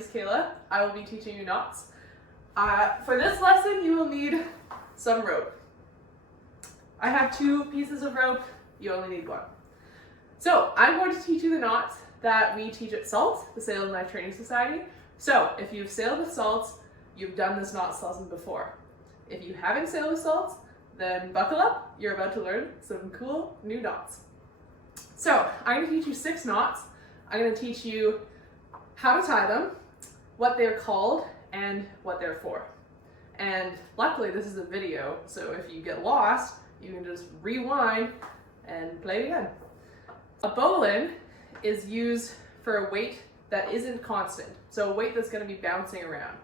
is Cayla. I will be teaching you knots. For this lesson, you will need some rope. I have 2 pieces of rope, you only need 1. So I'm going to teach you the knots that we teach at SALT, the Sail and Life Training Society. So if you've sailed with SALT, you've done this knots lesson before. If you haven't sailed with SALT, then buckle up, you're about to learn some cool new knots. So I'm going to teach you 6 knots. I'm going to teach you how to tie them, what they're called, and what they're for. And luckily this is a video, so if you get lost, you can just rewind and play it again. A bowline is used for a weight that isn't constant, so a weight that's going to be bouncing around.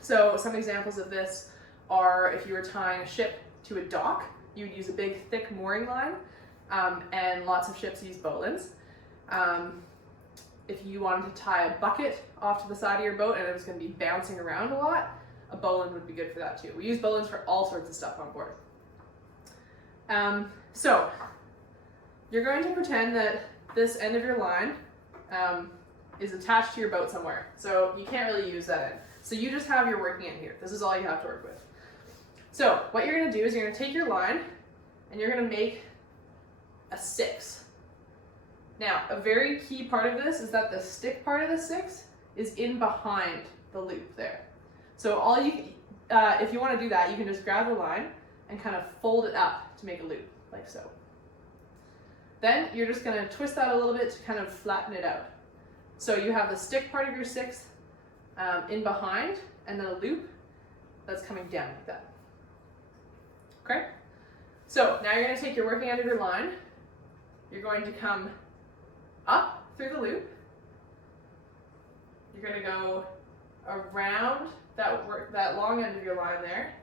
So some examples of this are if you were tying a ship to a dock, you would use a big thick mooring line, and lots of ships use bowlines. If you wanted to tie a bucket off to the side of your boat and it was going to be bouncing around a lot, a bowline would be good for that too. We use bowlines for all sorts of stuff on board. So you're going to pretend that this end of your line is attached to your boat somewhere. So you can't really use that end. So you just have your working end here. This is all you have to work with. So what you're going to do is you're going to take your line and you're going to make a 6. Now, a very key part of this is that the stick part of the 6 is in behind the loop there. So all you, if you want to do that, you can just grab the line and kind of fold it up to make a loop, like so. Then you're just going to twist that a little bit to kind of flatten it out. So you have the stick part of your 6 in behind, and then a loop that's coming down like that. Okay? So now you're going to take your working end of your line. You're going to come up through the loop. You're going to go around that long end of your line there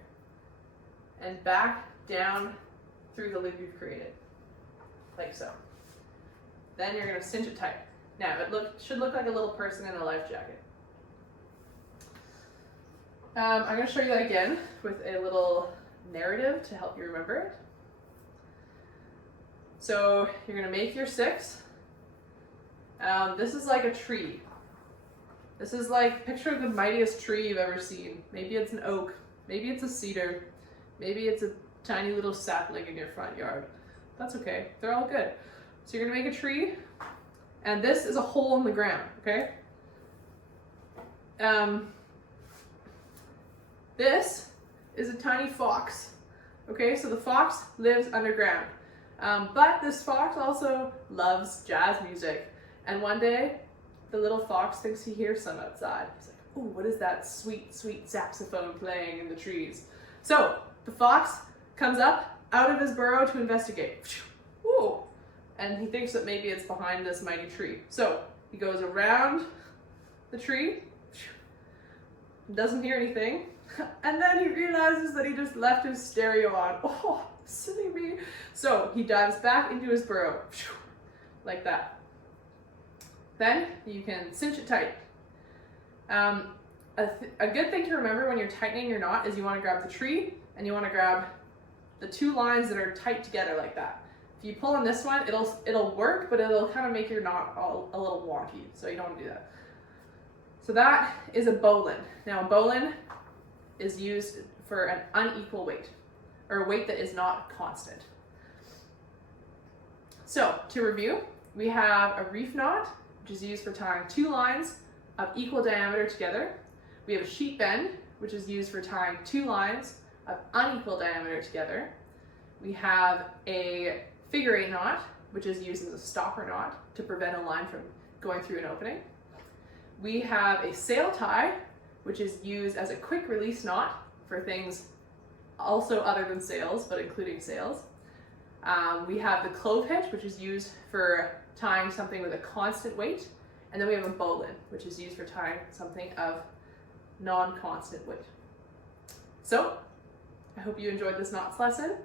and back down through the loop you've created, like so. Then you're going to cinch it tight. Now it should look like a little person in a life jacket. I'm going to show you that again with a little narrative to help you remember it. So you're going to make your 6. This is like a tree. This is like, picture the mightiest tree you've ever seen. Maybe it's an oak, maybe it's a cedar, maybe it's a tiny little sapling in your front yard. That's okay, they're all good. So you're gonna make a tree, and this is a hole in the ground, okay? This is a tiny fox, okay? So the fox lives underground. But this fox also loves jazz music. And one day, the little fox thinks he hears some outside. He's like, ooh, what is that sweet, sweet saxophone playing in the trees? So the fox comes up out of his burrow to investigate. Ooh, and he thinks that maybe it's behind this mighty tree. So he goes around the tree, doesn't hear anything, and then he realizes that he just left his stereo on. Oh, silly me. So he dives back into his burrow, like that. Then you can cinch it tight. A good thing to remember when you're tightening your knot is you want to grab the tree and you want to grab the 2 lines that are tight together like that. If you pull on this one, it'll work, but it'll kind of make your knot a little wonky, so you don't want to do that. So that is a bowline. Now a bowline is used for an unequal weight, or a weight that is not constant. So to review, we have a reef knot, which is used for tying 2 lines of equal diameter together. We have a sheet bend, which is used for tying 2 lines of unequal diameter together. We have a figure 8 knot, which is used as a stopper knot to prevent a line from going through an opening. We have a sail tie, which is used as a quick release knot for things also other than sails, but including sails. We have the clove hitch, which is used for tying something with a constant weight. And then we have a bowline, which is used for tying something of non-constant weight. So, I hope you enjoyed this knots lesson.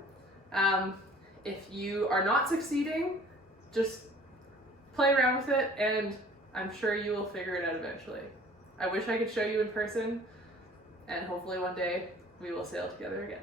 If you are not succeeding, just play around with it, and I'm sure you will figure it out eventually. I wish I could show you in person, and hopefully one day we will sail together again.